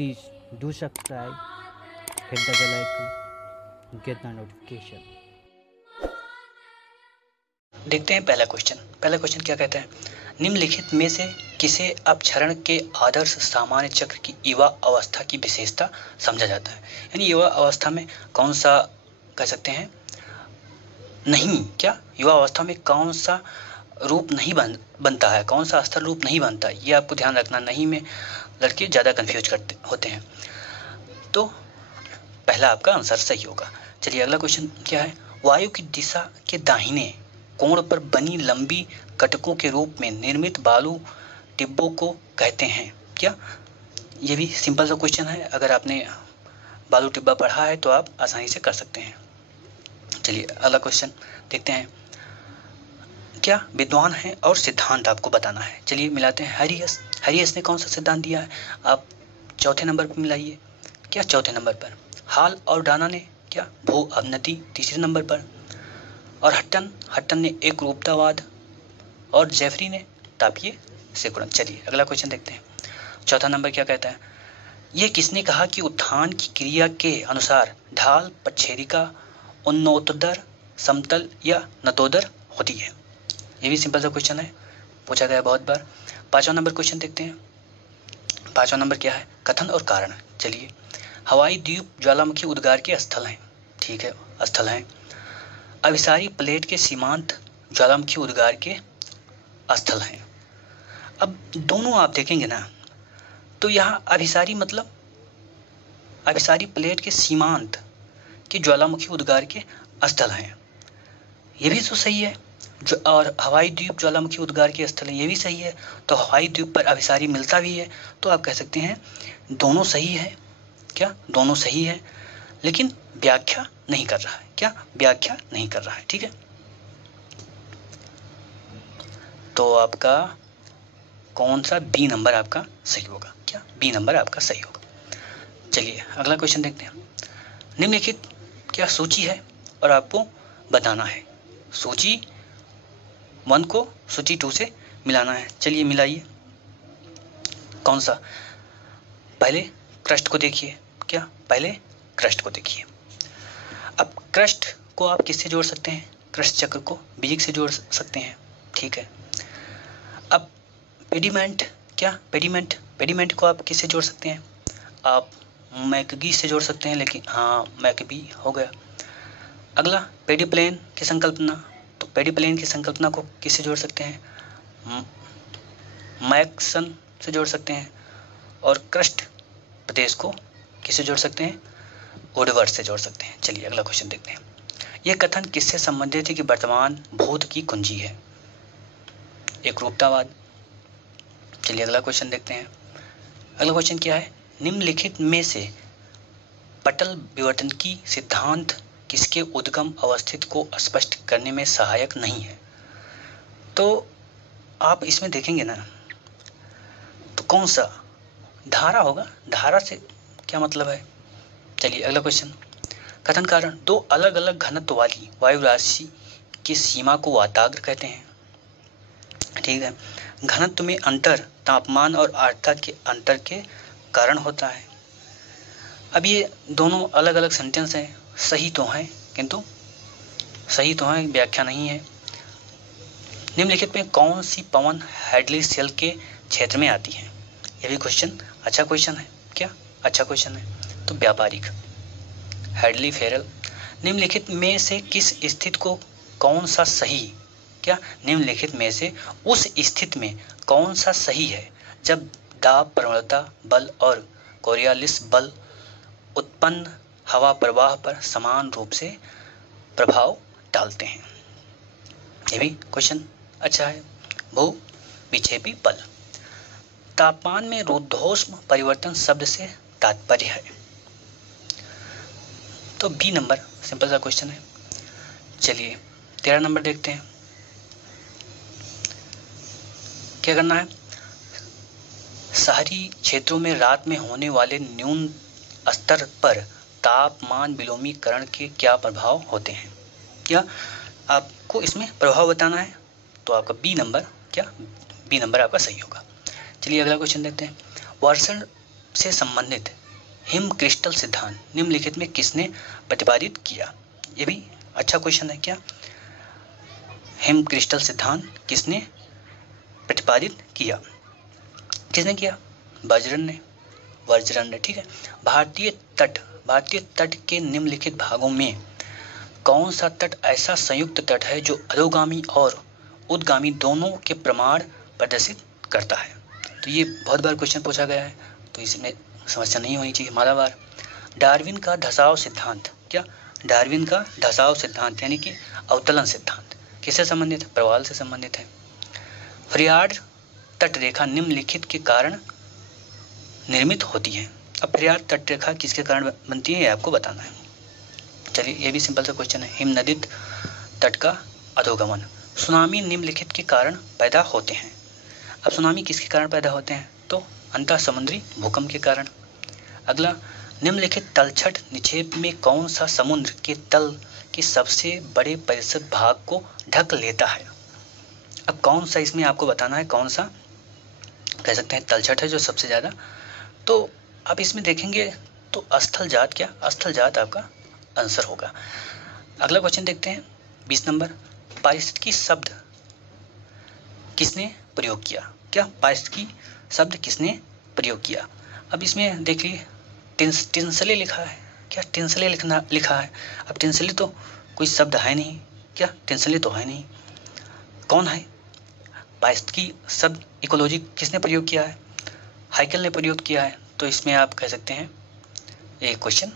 Please do subscribe, hit the bell icon, get the notification. देखते हैं पहला question क्या कहता है। निम्नलिखित में से किसे अपक्षरण के आदर्श सामान्य चक्र की युवा अवस्था की विशेषता समझा जाता है। यानी युवा अवस्था में कौन सा कह सकते हैं नहीं, क्या युवा अवस्था में कौन सा रूप नहीं बनता है, कौन सा अस्तर रूप नहीं बनता, ये आपको ध्यान रखना। नहीं में लड़के ज़्यादा कन्फ्यूज होते हैं, तो पहला आपका आंसर सही होगा। चलिए अगला क्वेश्चन क्या है। वायु की दिशा के दाहिने कोण पर बनी लंबी कटकों के रूप में निर्मित बालू टिब्बों को कहते हैं क्या। ये भी सिंपल सा क्वेश्चन है, अगर आपने बालू टिब्बा पढ़ा है तो आप आसानी से कर सकते हैं। चलिए अगला क्वेश्चन देखते हैं। क्या विद्वान है और सिद्धांत आपको बताना है। चलिए मिलाते हैं। हैरियस ने कौन सा सिद्धांत दिया है, आप चौथे नंबर पर मिलाइए। क्या चौथे नंबर पर। हॉल और डाना ने क्या भू अवनति तीसरे नंबर पर। और हट्टन ने एक रूपतावाद, और जेफरी ने तापीय सिकुड़न। चलिए अगला क्वेश्चन देखते हैं। चौथा नंबर क्या कहता है। यह किसने कहा कि उत्थान की क्रिया के अनुसार ढाल प्रच्छेदिका उन्नतोदर समतल या नतोदर होती है। ये भी सिंपल सा क्वेश्चन है, पूछा गया बहुत बार। पांचवा नंबर क्वेश्चन देखते हैं। पांचवा नंबर क्या है, कथन और कारण। चलिए हवाई द्वीप ज्वालामुखी उद्गार के स्थल हैं, ठीक है स्थल हैं। अभिसारी प्लेट के सीमांत ज्वालामुखी उद्गार के स्थल हैं। अब दोनों आप देखेंगे ना, तो यहाँ अभिसारी मतलब अभिसारी प्लेट के सीमांत के ज्वालामुखी उद्गार के स्थल हैं, ये भी तो सही है। और हवाई द्वीप ज्वालामुखी उद्गार के स्थल है, ये भी सही है। तो हवाई द्वीप पर अभिसारी मिलता भी है, तो आप कह सकते हैं दोनों सही है। क्या दोनों सही है, लेकिन व्याख्या नहीं कर रहा है। क्या व्याख्या नहीं कर रहा है, ठीक है। तो आपका कौन सा बी नंबर आपका सही होगा। क्या बी नंबर आपका सही होगा। चलिए अगला क्वेश्चन देखते हैं। निम्नलिखित क्या सूची है और आपको बताना है। सूची 1 को सूची 2 से मिलाना है। चलिए मिलाइए। कौन सा, पहले क्रस्ट को देखिए। क्या पहले क्रस्ट को देखिए। अब क्रस्ट को आप किससे जोड़ सकते हैं, क्रस्ट चक्र को बीज से जोड़ सकते हैं, ठीक है। अब पेडिमेंट, क्या पेडिमेंट को आप किससे जोड़ सकते हैं, आप मैकगी से जोड़ सकते हैं, लेकिन हाँ मैकबी हो गया। अगला पेडिप्लेन की संकल्पना, तो पेडिप्लेन की संकल्पना को किससे जोड़ सकते हैं, मैक्सन से जोड़ सकते हैं। और क्रस्ट प्रदेश को किससे जोड़ सकते हैं, वुडवर्ड से जोड़ सकते हैं। चलिए अगला क्वेश्चन देखते हैं। यह कथन किससे संबंधित है कि वर्तमान भूत की कुंजी है, एक रूपतावाद। चलिए अगला क्वेश्चन देखते हैं। अगला क्वेश्चन क्या है। निम्नलिखित में से पटल विवर्तन की सिद्धांत किसके उद्गम अवस्थित को स्पष्ट करने में सहायक नहीं है। तो आप इसमें देखेंगे ना, तो कौन सा धारा होगा, धारा से क्या मतलब है। चलिए अगला क्वेश्चन। कथन कारण, दो अलग अलग घनत्व वाली वायु राशि की सीमा को वाताग्र कहते हैं, ठीक है। घनत्व में अंतर तापमान और आर्द्रता के अंतर के कारण होता है। अब ये दोनों अलग अलग सेंटेंस हैं, सही तो हैं, किंतु सही तो हैं, व्याख्या नहीं है। निम्नलिखित में कौन सी पवन हैडली सेल के क्षेत्र में आती है। यह भी क्वेश्चन अच्छा क्वेश्चन है। क्या अच्छा क्वेश्चन है। तो व्यापारिक हैडली फेरल। निम्नलिखित में से किस स्थिति को कौन सा सही, क्या निम्नलिखित में से उस स्थिति में कौन सा सही है जब दाब प्रवणता बल और कोरियालिस बल उत्पन्न हवा प्रवाह पर समान रूप से प्रभाव डालते हैं। ये भी क्वेश्चन अच्छा है। भू विक्षेपी बल। तापमान में रुद्धोष्म परिवर्तन शब्द से तात्पर्य है, तो बी नंबर सिंपल सा क्वेश्चन है। चलिए 13 नंबर देखते हैं। क्या करना है। शहरी क्षेत्रों में रात में होने वाले न्यून स्तर पर तापमान विलोमीकरण के क्या प्रभाव होते हैं। क्या आपको इसमें प्रभाव बताना है, तो आपका बी नंबर, क्या बी नंबर आपका सही होगा। चलिए अगला क्वेश्चन देखते हैं। से संबंधित हिम क्रिस्टल सिद्धांत निम्नलिखित में किसने प्रतिपादित किया? ये भी अच्छा क्वेश्चन है। क्या हिम क्रिस्टल सिद्धांत किसने प्रतिपादित किया? किसने किया? वर्जरन ने। ठीक है। भारतीय तट के निम्नलिखित भागों में कौन सा तट ऐसा संयुक्त तट है जो अधोगामी और उद्गामी दोनों के प्रमाण प्रदर्शित करता है? तो ये बहुत बार क्वेश्चन पूछा गया है, तो इसमें समस्या नहीं होनी चाहिए। मालाबार। डार्विन का धसाव सिद्धांत। क्या? डार्विन का धसाव सिद्धांत यानी कि अवतलन सिद्धांत किससे संबंधित है? प्रवाल से संबंधित है। फ्रियार्ड तट रेखा निम्नलिखित के कारण निर्मित होती है। अब फ्रियार्ड तट रेखा किसके कारण बनती है, ये आपको बताना है। चलिए, ये भी सिंपल सा क्वेश्चन है। हिमनदित तट का अधोगमन। सुनामी निम्नलिखित के कारण पैदा होते हैं। अब सुनामी किसके कारण पैदा होते हैं? तो अंतः समुद्री भूकंप के कारण। अगला, निम्नलिखित तलछट निक्षेप में कौन सा समुद्र के तल के सबसे बड़े प्रतिशत भाग को ढक लेता है? अब कौन सा इसमें आपको बताना है, कौन सा कह सकते हैं तलछट है जो सबसे ज़्यादा। तो आप इसमें देखेंगे तो स्थल जात, क्या स्थल जात आपका आंसर होगा। अगला क्वेश्चन देखते हैं 20 नंबर। पारिस्थितिकी शब्द किसने प्रयोग किया? क्या? पारिस्थितिकी शब्द किसने प्रयोग किया? अब इसमें देख लीजिए टिंसले लिखा है। क्या? टिंसले लिखा है। अब टिंसले तो कोई शब्द है नहीं। क्या? टिंसले तो है नहीं। कौन है? पारिस्थितिकी शब्द इकोलॉजी किसने प्रयोग किया है? हाइकल ने प्रयोग किया है। तो इसमें आप कह सकते हैं ये क्वेश्चन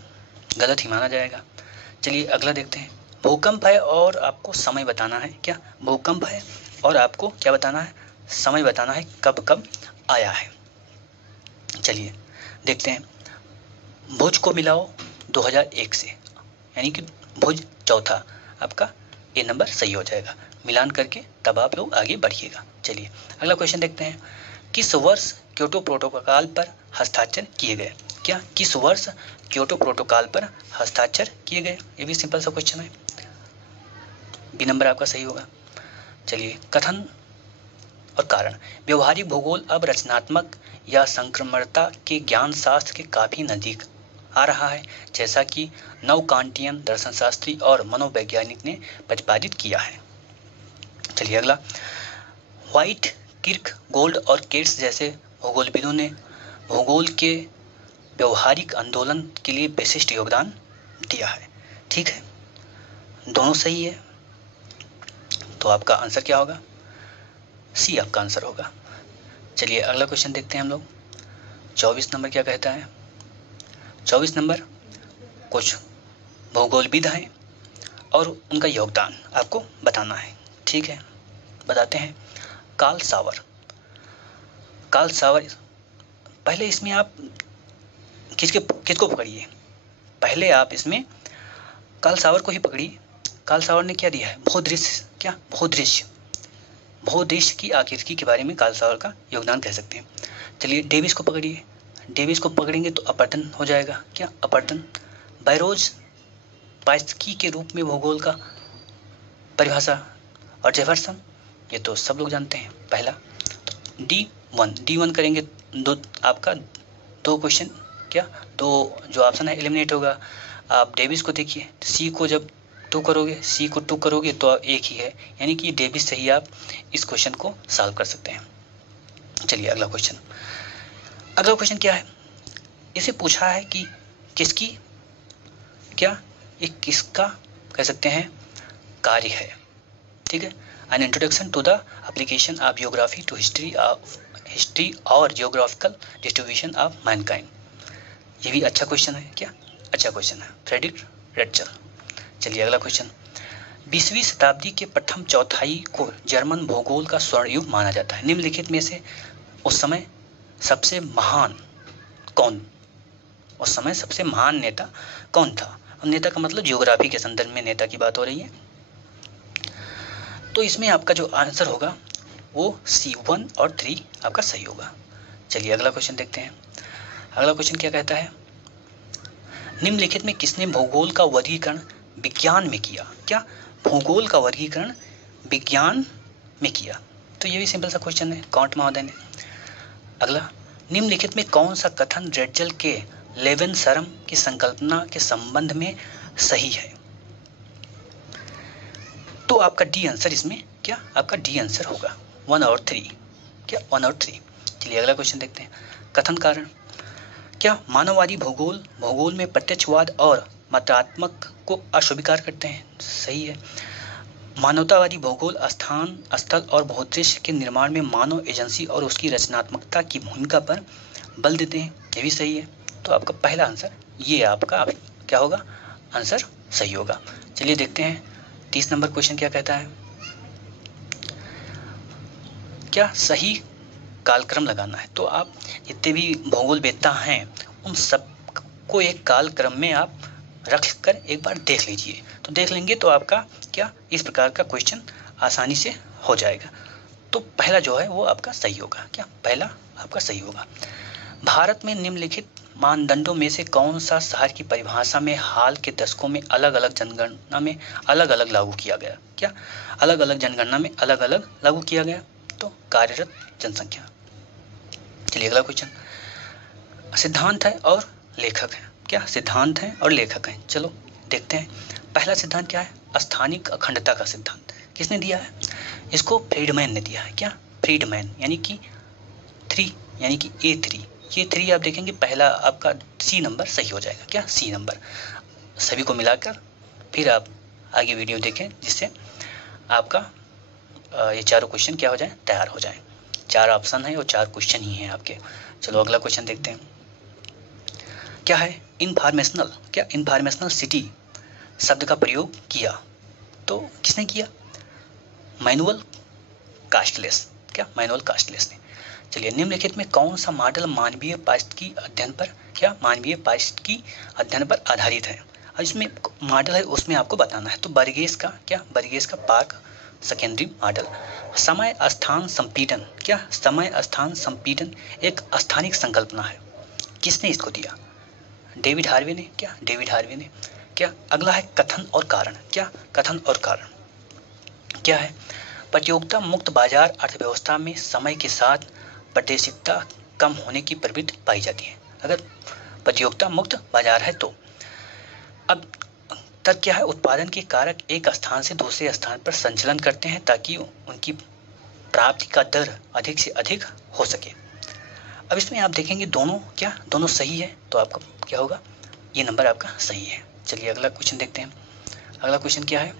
गलत ही माना जाएगा। चलिए अगला देखते हैं। भूकंप है और आपको समय बताना है। क्या? भूकंप है और आपको क्या बताना है? समय बताना है, कब कब आया है। चलिए देखते हैं। भुज को मिलाओ 2001 से, यानी कि भुज चौथा, आपका ये नंबर सही हो जाएगा। मिलान करके तब आप लोग आगे बढ़िएगा। चलिए अगला क्वेश्चन देखते हैं। किस वर्ष क्योटो प्रोटोकॉल पर हस्ताक्षर किए गए? क्या? किस वर्ष क्योटो प्रोटोकॉल पर हस्ताक्षर किए गए? ये भी सिंपल सा क्वेश्चन है। बी नंबर आपका सही होगा। चलिए, कथन और कारण। व्यवहारिक भूगोल अब रचनात्मक या संक्रमणता के ज्ञान शास्त्र के काफी नजदीक आ रहा है, जैसा कि नवकांटियन दर्शनशास्त्री और मनोवैज्ञानिक ने प्रतिपादित किया है। चलिए अगला। व्हाइट, किर्क, गोल्ड और केट्स जैसे भूगोलविदों ने भूगोल के व्यवहारिक आंदोलन के लिए विशिष्ट योगदान दिया है। ठीक है, दोनों सही है। तो आपका आंसर क्या होगा? सी आपका आंसर होगा। चलिए अगला क्वेश्चन देखते हैं हम लोग। 24 नंबर क्या कहता है? 24 नंबर, कुछ भूगोलविद हैं और उनका योगदान आपको बताना है। ठीक है, बताते हैं। कार्ल सावर। पहले इसमें आप किसको पकड़िए? पहले आप इसमें कार्ल सावर को ही पकड़िए। कार्ल सावर ने क्या दिया है? भूदृश्य। क्या? भूदृश्य की आकृति के बारे में कार्ल सावर का योगदान कह सकते हैं। चलिए डेविस को पकड़िए। डेविस को पकड़ेंगे तो अपरदन हो जाएगा। क्या? अपरदन। बैरोज पारिस्थितिकी के रूप में भूगोल का परिभाषा। और जेफरसन, ये तो सब लोग जानते हैं। पहला तो D1 करेंगे आपका दो क्वेश्चन, क्या दो जो ऑप्शन है एलिमिनेट होगा। आप डेविस को देखिए, सी को जब 2 करोगे तो एक ही है, यानी कि डेविस से ही आप इस क्वेश्चन को सॉल्व कर सकते हैं। चलिए अगला क्वेश्चन क्या है? इसे पूछा है कि किसकी, क्या ये किसका कह सकते हैं कार्य है। ठीक है, an introduction to the application of geography to history और जियोग्राफिकल डिस्ट्रीब्यूशन ऑफ मैनकाइंड। ये भी अच्छा क्वेश्चन है। क्या? अच्छा क्वेश्चन है। Friedrich Ratzel. चलिए अगला क्वेश्चन। 20वीं शताब्दी के प्रथम चौथाई को जर्मन भूगोल का स्वर्ण युग माना जाता है। निम्नलिखित में से उस समय सबसे महान नेता कौन था? अब नेता का मतलब जियोग्राफी के संदर्भ में नेता की बात हो रही है। तो इसमें आपका जो आंसर होगा वो C1 और 3 आपका सही होगा। चलिए अगला क्वेश्चन देखते हैं। अगला क्वेश्चन क्या कहता है? निम्नलिखित में किसने भूगोल का वर्गीकरण विज्ञान में किया? क्या? भूगोल का वर्गीकरण विज्ञान में किया। तो ये भी सिंपल सा क्वेश्चन है, कांट महोदय ने। अगला, निम्नलिखित में कौन सा कथन रेटजल के लेवेनसरम की संकल्पना के संबंध में सही है? तो आपका डी आंसर इसमें क्या आपका डी आंसर होगा 1 और 3। क्या 1 और 3। चलिए अगला क्वेश्चन देखते हैं। कथन कारण। क्या मानववादी भूगोल में प्रत्यक्षवाद और मात्रात्मक को अस्वीकार करते हैं? सही है। मानवतावादी भूगोल स्थान, स्थल और भूदृश्य के निर्माण में मानव एजेंसी और उसकी रचनात्मकता की भूमिका पर बल देते हैं। ये भी सही है। तो आपका पहला आंसर ये आपका क्या होगा? आंसर सही होगा। चलिए देखते हैं 30 नंबर क्वेश्चन क्या कहता है। क्या सही कालक्रम लगाना है। तो आप जितने भी भूगोल वेत्ता हैं उन सब को एक कालक्रम में आप रख कर एक बार देख लीजिए। तो देख लेंगे तो आपका क्या इस प्रकार का क्वेश्चन आसानी से हो जाएगा। तो पहला जो है वो आपका सही होगा। क्या पहला आपका सही होगा। भारत में निम्नलिखित मानदंडों में से कौन सा शहर की परिभाषा में हाल के दशकों में अलग अलग जनगणना में अलग अलग लागू किया गया? क्या अलग अलग जनगणना में अलग अलग लागू किया गया? तो कार्यरत जनसंख्या। चलिए अगला क्वेश्चन। सिद्धांत है और लेखक है। क्या सिद्धांत है और लेखक हैं? चलो देखते हैं। पहला सिद्धांत क्या है? स्थानिक अखंडता का सिद्धांत। किसने दिया है इसको? फ्रीडमैन ने दिया है। क्या? फ्रीडमैन यानी कि 3 यानी कि A3। ये 3 आप देखेंगे पहला आपका सी नंबर सही हो जाएगा। क्या? C number. सभी को मिलाकर फिर आप आगे वीडियो देखें जिससे आपका ये चारों क्वेश्चन क्या हो जाए? तैयार हो जाए। 4 ऑप्शन है और 4 क्वेश्चन ही हैं आपके। चलो अगला क्वेश्चन देखते हैं। क्या है? इन्फॉर्मेशनल। क्या? इन्फॉर्मेशनल सिटी शब्द का प्रयोग किया। तो किसने किया? Manual casteless. क्या? मैनुअल कास्टलेस ने। चलिए निम्नलिखित में कौन सा मॉडल मानवीय पारिस्थितिकी अध्ययन पर क्या मानवीय पारिस्थितिकी अध्ययन पर आधारित है? और इसमें मॉडल है उसमें आपको बताना है। तो बर्गेस का क्या? बर्गेस का पार्क सेकेंडरी मॉडल। समय स्थान संपीड़न। क्या? समय स्थान संपीड़न एक स्थानिक संकल्पना है। किसने इसको दिया? डेविड हार्वे ने। क्या? डेविड हार्वे ने। क्या? अगला है कथन और कारण। क्या? कथन और कारण क्या है? प्रतियोगिता मुक्त बाजार अर्थव्यवस्था में समय के साथ प्रादेशिकता कम होने की प्रवृत्ति पाई जाती है। अगर प्रतियोगिता मुक्त बाजार है तो अब तब क्या है? उत्पादन के कारक एक स्थान से दूसरे स्थान पर संचलन करते हैं ताकि उनकी प्राप्ति का दर अधिक से अधिक हो सके। अब इसमें आप देखेंगे दोनों क्या? दोनों सही है। तो आपका क्या होगा? ये नंबर आपका सही है। चलिए अगला क्वेश्चन देखते हैं। अगला क्वेश्चन क्या है?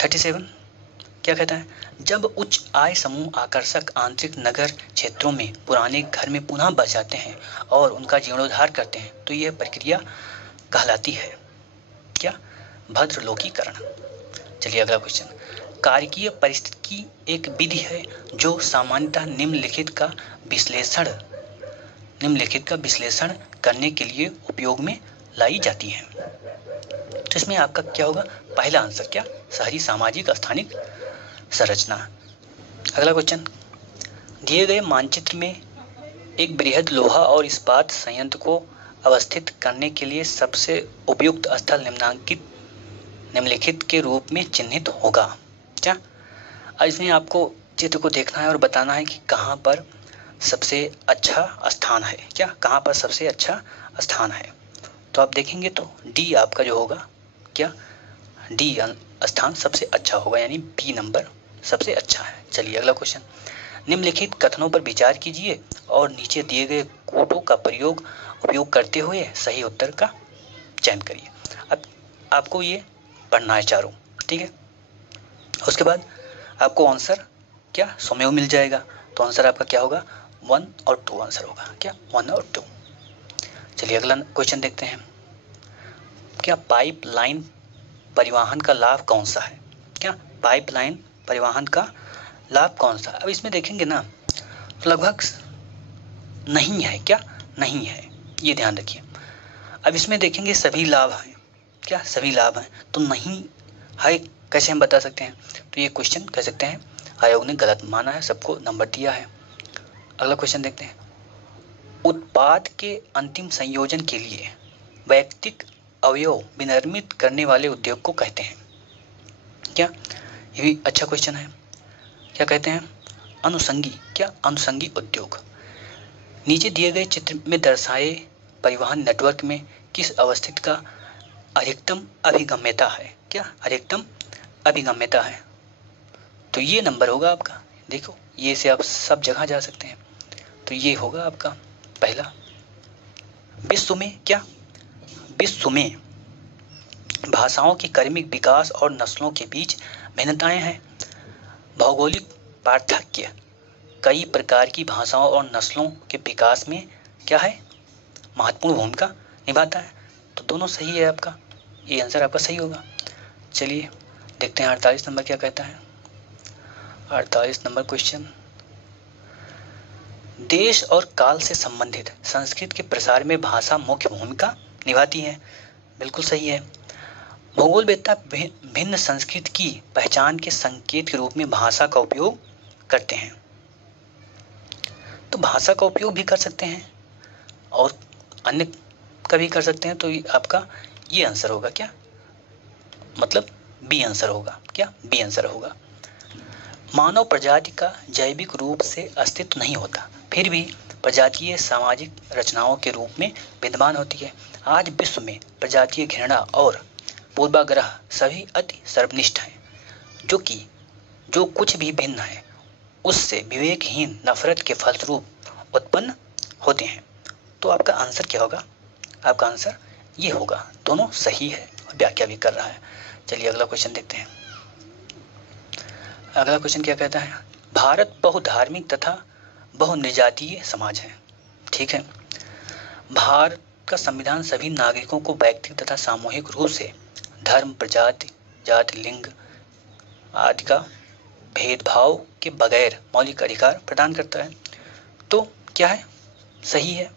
37 क्या कहता है? जब उच्च आय समूह आकर्षक आंतरिक नगर क्षेत्रों में पुराने घर में पुनः बस जाते हैं और उनका जीर्णोद्धार करते हैं तो यह प्रक्रिया कहलाती है क्या? भद्रलोकीकरण। चलिए अगला क्वेश्चन। कारकीय परिस्थिति एक विधि है जो सामान्यतः निम्नलिखित का विश्लेषण करने के लिए उपयोग में लाई जाती है। तो इसमें आपका क्या होगा? पहला आंसर क्या? शहरी सामाजिक स्थानिक संरचना। अगला क्वेश्चन। दिए गए मानचित्र में एक बृहद लोहा और इस्पात संयंत्र को अवस्थित करने के लिए सबसे उपयुक्त स्थल निम्नलिखित के रूप में चिन्हित होगा। क्या? इसमें आपको चित्र को देखना है और बताना है कि कहाँ पर सबसे अच्छा स्थान है। क्या? कहाँ पर सबसे अच्छा स्थान है? तो आप देखेंगे तो डी आपका जो होगा क्या? डी स्थान सबसे अच्छा होगा यानी बी नंबर सबसे अच्छा है। चलिए अगला क्वेश्चन। निम्नलिखित कथनों पर विचार कीजिए और नीचे दिए गए कोटों का उपयोग करते हुए सही उत्तर का चयन करिए। अब आपको ये पढ़ना है चारों। ठीक है। उसके बाद आपको आंसर क्या? स्वयं मिल जाएगा। तो आंसर आपका क्या होगा? 1 और 2 आंसर होगा। क्या? 1 और 2। चलिए अगला क्वेश्चन देखते हैं। क्या पाइपलाइन परिवहन का लाभ कौन सा है? क्या? पाइपलाइन परिवहन का लाभ कौन सा? अब इसमें देखेंगे ना तो लगभग नहीं है। क्या? नहीं है, ये ध्यान रखिए। अब इसमें देखेंगे सभी लाभ हैं। क्या? सभी लाभ हैं। तो नहीं है कैसे हम बता सकते हैं? तो ये क्वेश्चन कह सकते हैं आयोग ने गलत माना है, सबको नंबर दिया है। अगला क्वेश्चन देखते हैं। उत्पाद के अंतिम संयोजन के लिए वैयक्तिक अवयव विनिर्मित करने वाले उद्योग को कहते हैं क्या? ये भी अच्छा क्वेश्चन है। क्या कहते हैं? अनुषंगी क्या अनुषंगी उद्योग। नीचे दिए गए चित्र में दर्शाए परिवहन नेटवर्क में किस अवस्थित का अधिकतम अभिगम्यता है। क्या अधिकतम अभिगम्यता है। तो ये नंबर होगा आपका, देखो ये से आप सब जगह जा सकते हैं। तो ये होगा आपका पहला। विश्व में क्या विश्व में भाषाओं के क्रमिक विकास और नस्लों के बीच भिन्नताएं हैं। भौगोलिक पार्थक्य कई प्रकार की भाषाओं और नस्लों के विकास में क्या है, महत्वपूर्ण भूमिका निभाता है। तो दोनों सही है आपका, ये आंसर आपका सही होगा। चलिए देखते हैं 48 नंबर क्या कहता है। 48 नंबर क्वेश्चन, देश और काल से संबंधित संस्कृत के प्रसार में भाषा मुख्य भूमिका निभाती है। बिल्कुल सही है। भूगोलवेत्ता भिन्न संस्कृति की पहचान के संकेत के रूप में भाषा का उपयोग करते हैं। तो भाषा का उपयोग भी कर सकते हैं और अन्य का भी कर सकते हैं। तो आपका ये आंसर होगा क्या, मतलब बी आंसर होगा। क्या बी आंसर होगा। मानव प्रजाति का जैविक रूप से अस्तित्व नहीं होता, फिर भी प्रजातीय सामाजिक रचनाओं के रूप में विद्यमान होती है। आज विश्व में प्रजातीय घृणा और पूर्वाग्रह सभी अति सर्वनिष्ठ हैं, जो कुछ भी भिन्न है उससे विवेकहीन नफरत के फलस्वरूप उत्पन्न होते हैं। तो आपका आंसर क्या होगा, आपका आंसर ये होगा। दोनों सही है और व्याख्या भी कर रहा है। चलिए अगला क्वेश्चन देखते हैं। अगला क्वेश्चन क्या कहता है, भारत बहुधार्मिक तथा बहुनिर्जातीय समाज है। ठीक है, भारत का संविधान सभी नागरिकों को व्यक्तिगत तथा सामूहिक रूप से धर्म, प्रजाति, जाति, लिंग आदि का भेदभाव के बगैर मौलिक अधिकार प्रदान करता है। तो क्या है, सही है।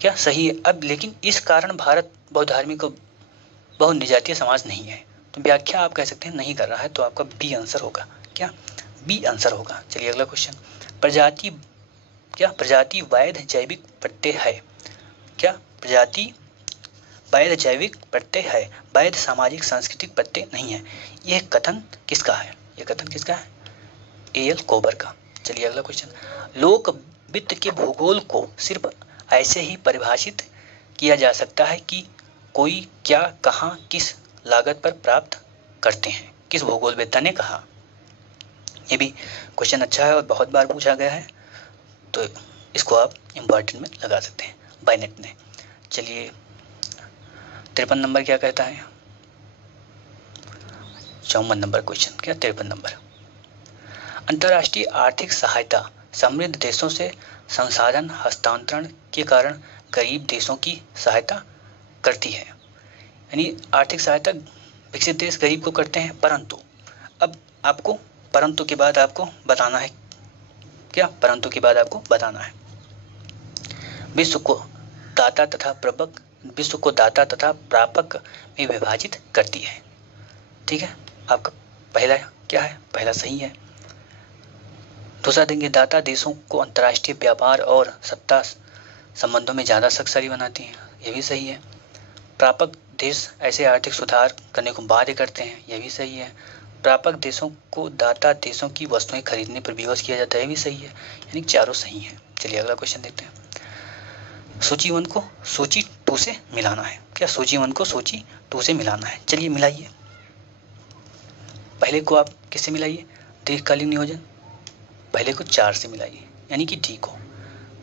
क्या सही है। अब लेकिन इस कारण भारत बहुधार्मिक और बहुनिर्जातीय समाज नहीं है। तो व्याख्या आप कह सकते हैं नहीं कर रहा है, तो आपका बी आंसर होगा। क्या बी आंसर होगा। चलिए अगला क्वेश्चन, प्रजाति वैध जैविक प्रत्यय है। क्या प्रजाति वैध जैविक प्रत्यय है, वैध सामाजिक सांस्कृतिक प्रत्यय नहीं है। यह कथन किसका है, यह कथन किसका है, एल कोबर का। चलिए अगला क्वेश्चन, लोक वित्त के भूगोल को सिर्फ ऐसे ही परिभाषित किया जा सकता है कि कोई क्या, कहाँ, किस लागत पर प्राप्त करते हैं। किस भूगोलवेत्ता ने कहा। ये भी क्वेश्चन अच्छा है और बहुत बार पूछा गया है, तो इसको आप इम्पॉर्टेंट में लगा सकते हैं, बायनेट ने। चलिए 53 नंबर क्या कहता है, 54 नंबर क्वेश्चन, क्या 53 नंबर, अंतर्राष्ट्रीय आर्थिक सहायता समृद्ध देशों से संसाधन हस्तांतरण के कारण गरीब देशों की सहायता करती है। यानी आर्थिक सहायता विकसित देश गरीब को करते हैं, परंतु अब आपको परंतु के बाद आपको बताना है। क्या परंतु के बाद आपको बताना है, विश्व को दाता तथा प्रापक में विभाजित करती है। ठीक है, आपका पहला क्या है, पहला सही है। दूसरा देंगे, दाता देशों को अंतर्राष्ट्रीय व्यापार और सत्ता संबंधों में ज़्यादा शक्तिशाली बनाती हैं। यह भी सही है। प्रापक देश ऐसे आर्थिक सुधार करने को बाध्य करते हैं। यह भी सही है। प्रापक देशों को दाता देशों की वस्तुएं खरीदने पर विवश किया जाता है। यह भी सही है। यानी चारों सही हैं। चलिए अगला क्वेश्चन देखते हैं। सूची 1 को सूची 2 से मिलाना है। क्या सूची 1 को सूची 2 से मिलाना है। चलिए मिलाइए। पहले को आप किससे मिलाइए, दीर्घकालीन नियोजन। पहले को 4 से मिलाइए, यानी कि डी को।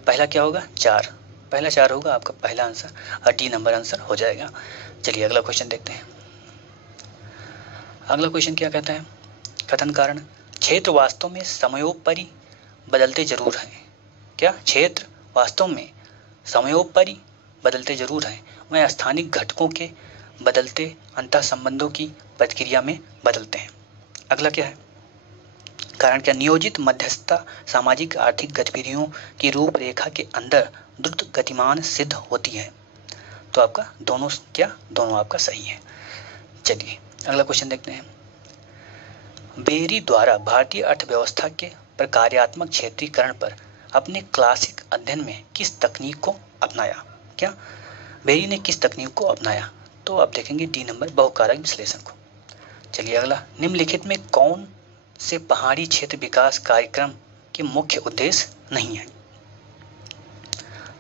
पहला क्या होगा, 4, पहला 4 होगा आपका पहला आंसर और डी नंबर आंसर हो जाएगा। चलिए अगला क्वेश्चन देखते हैं। अगला क्वेश्चन क्या कहता है, कथन कारण, क्षेत्र वास्तव में समयोपरि बदलते जरूर हैं। क्या क्षेत्र वास्तव में समयोपरि बदलते जरूर हैं, वह स्थानिक घटकों के बदलते अंतः संबंधों की प्रतिक्रिया में बदलते हैं। अगला क्या है, कारण क्या, नियोजित मध्यस्थता सामाजिक आर्थिक गतिविधियों की रूपरेखा के अंदर द्रुत गतिमान सिद्ध होती है। तो आपका दोनों क्या, दोनों आपका सही है। चलिए अगला क्वेश्चन देखते हैं। बेरी द्वारा भारतीय अर्थव्यवस्था के प्रकार्यात्मक क्षेत्रीकरण पर अपने क्लासिक अध्ययन में किस तकनीक को अपनाया। क्या बेरी ने किस तकनीक को अपनाया। तो आप देखेंगे डी नंबर, बहुकारक विश्लेषण को। चलिए अगला, निम्नलिखित में कौन से पहाड़ी क्षेत्र विकास कार्यक्रम के मुख्य उद्देश्य नहीं है।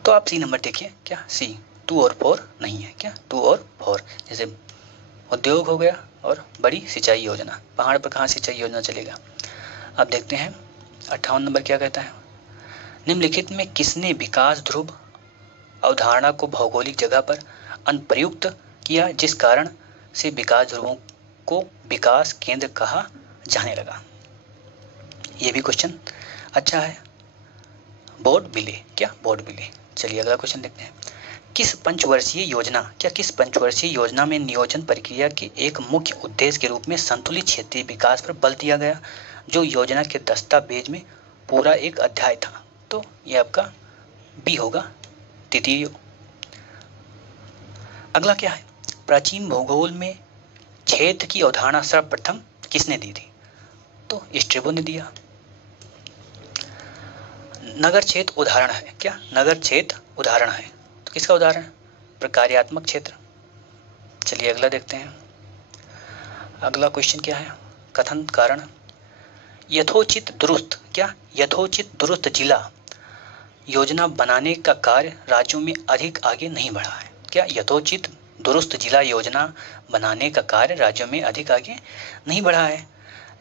तो आप सी नंबर देखिए, क्या सी 2 और 4 नहीं है, क्या 2 और 4, जैसे उद्योग हो गया और बड़ी सिंचाई योजना, पहाड़ पर कहाँ सिंचाई योजना चलेगा। अब देखते हैं 58 नंबर क्या कहता है, निम्नलिखित में किसने विकास ध्रुव अवधारणा को भौगोलिक जगह पर अनुप्रयुक्त किया जिस कारण से विकास ध्रुवों को विकास केंद्र कहा जाने लगा। ये भी क्वेश्चन अच्छा है। बोर्ड बिले, क्या बोर्ड बिले। चलिए अगला क्वेश्चन देखते हैं, किस पंचवर्षीय योजना में नियोजन प्रक्रिया के एक मुख्य उद्देश्य के रूप में संतुलित क्षेत्रीय विकास पर बल दिया गया, जो योजना के दस्तावेज में पूरा एक अध्याय था। तो ये आपका बी होगा, तृतीय। अगला क्या है, प्राचीन भूगोल में क्षेत्र की अवधारणा सर्वप्रथम किसने दी थी। तो स्ट्रेबो ने दिया। नगर क्षेत्र उदाहरण है, क्या नगर क्षेत्र उदाहरण है, तो किसका उदाहरण, प्रकार्यात्मक क्षेत्र। चलिए अगला देखते हैं, अगला क्वेश्चन क्या है, कथन कारण यथोचित दुरुस्त, क्या यथोचित दुरुस्त जिला योजना बनाने का कार्य राज्यों में अधिक आगे नहीं बढ़ा है। क्या यथोचित दुरुस्त जिला योजना बनाने का कार्य राज्यों में अधिक आगे नहीं बढ़ा है।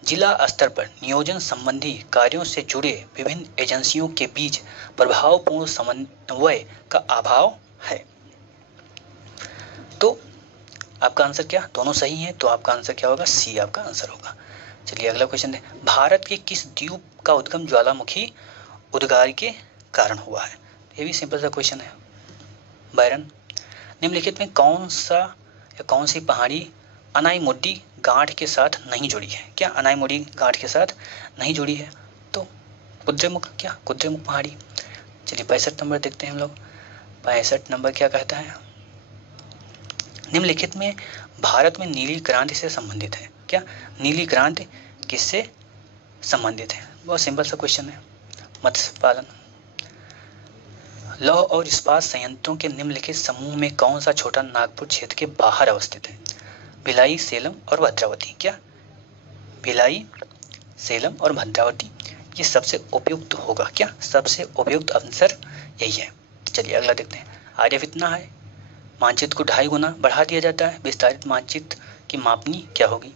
जिला स्तर पर नियोजन संबंधी कार्यों से जुड़े विभिन्न एजेंसियों के बीच प्रभावपूर्ण समन्वय का अभाव है। तो आपका आंसर क्या, दोनों सही हैं, तो आपका आंसर क्या होगा, सी आपका आंसर होगा। चलिए अगला क्वेश्चन है, भारत के किस द्वीप का उद्गम ज्वालामुखी उद्गार के कारण हुआ है। ये भी सिंपल सा क्वेश्चन है। बैरन, निम्नलिखित में कौन सी पहाड़ी अनाईमुड्डी गांठ के साथ नहीं जुड़ी है। क्या अनाईमुड्डी गांठ के साथ नहीं जुड़ी है, तो कुद्रेमुख, क्या कुद्रेमुख पहाड़ी। चलिए 65 नंबर देखते हैं हम लोग। 65 नंबर क्या कहता है, निम्नलिखित में भारत में नीली क्रांति से संबंधित है। क्या नीली क्रांति किससे संबंधित है, बहुत सिंपल सा क्वेश्चन है। मत्स्य पालन। लौह और इस्पात संयंत्रों के निम्नलिखित समूह में कौन सा छोटा नागपुर क्षेत्र के बाहर अवस्थित है। भिलाई, सेलम और भद्रावती। क्या भिलाई, सेलम और भद्रावती, ये सबसे उपयुक्त होगा। क्या सबसे उपयुक्त आंसर यही है। चलिए अगला देखते हैं, आरएफ इतना है, मानचित्र को 2.5 गुना बढ़ा दिया जाता है, विस्तारित मानचित्र की मापनी क्या होगी।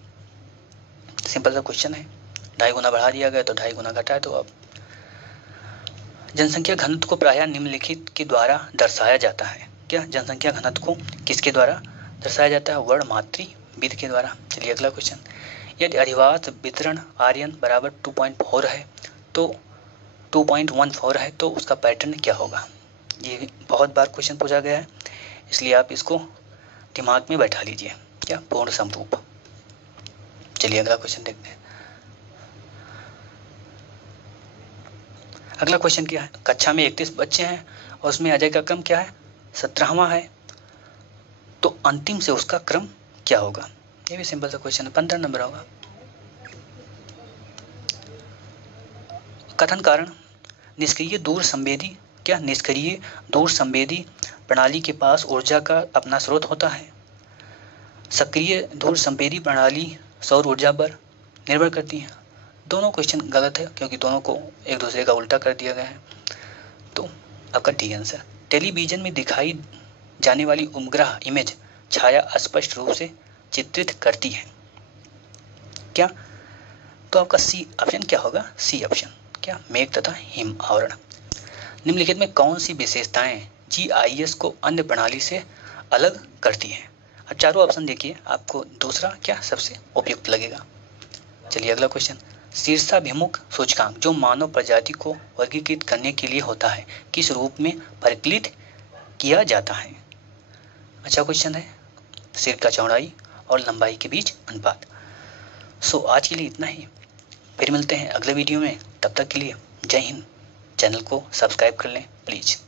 सिंपल सा क्वेश्चन है, 2.5 गुना बढ़ा दिया गया तो 2.5 गुना घटा है। तो अब जनसंख्या घनत्व को प्रायः निम्नलिखित के द्वारा दर्शाया जाता है। क्या जनसंख्या घनत्व को किसके द्वारा दर्शाया जाता है, वर्ण मातृ विध के द्वारा। चलिए अगला क्वेश्चन, यदि अधिवास वितरण आर्यन बराबर 2.4 है तो 2.14 है तो उसका पैटर्न क्या होगा। ये बहुत बार क्वेश्चन पूछा गया है, इसलिए आप इसको दिमाग में बैठा लीजिए। क्या पूर्ण समरूप। चलिए अगला क्वेश्चन देखते हैं। अगला क्वेश्चन क्या है, कक्षा में 31 बच्चे हैं और उसमें अजय का क्रम क्या है, 17वां है, तो अंतिम से उसका क्रम क्या होगा। ये भी सिंपल सा क्वेश्चन है, 15 नंबर होगा। कथन कारण, निष्क्रिय दूर संवेदी, क्या निष्क्रिय दूर संवेदी प्रणाली के पास ऊर्जा का अपना स्रोत होता है। सक्रिय दूर संवेदी प्रणाली सौर ऊर्जा पर निर्भर करती है। दोनों क्वेश्चन गलत है क्योंकि दोनों को एक दूसरे का उल्टा कर दिया गया है। तो आपका डी आंसर। टेलीविजन में दिखाई जाने वाली उपग्रह इमेज छाया स्पष्ट रूप से चित्रित करती है। क्या, तो आपका सी ऑप्शन क्या होगा, सी ऑप्शन। क्या मेघ तथा हिम आवरण। निम्नलिखित में कौन सी विशेषताएं जीआईएस को अन्य प्रणाली से अलग करती हैं। अब चारों ऑप्शन देखिए, आपको दूसरा क्या सबसे उपयुक्त लगेगा। चलिए अगला क्वेश्चन, शीर्षाभिमुख सूचकांक जो मानव प्रजाति को वर्गीकृत करने के लिए होता है किस रूप में परिकलित किया जाता है। अच्छा क्वेश्चन है, सिर का चौड़ाई और लंबाई के बीच अनुपात। सो आज के लिए इतना ही, फिर मिलते हैं अगले वीडियो में। तब तक के लिए जय हिंद। चैनल को सब्सक्राइब कर लें प्लीज़।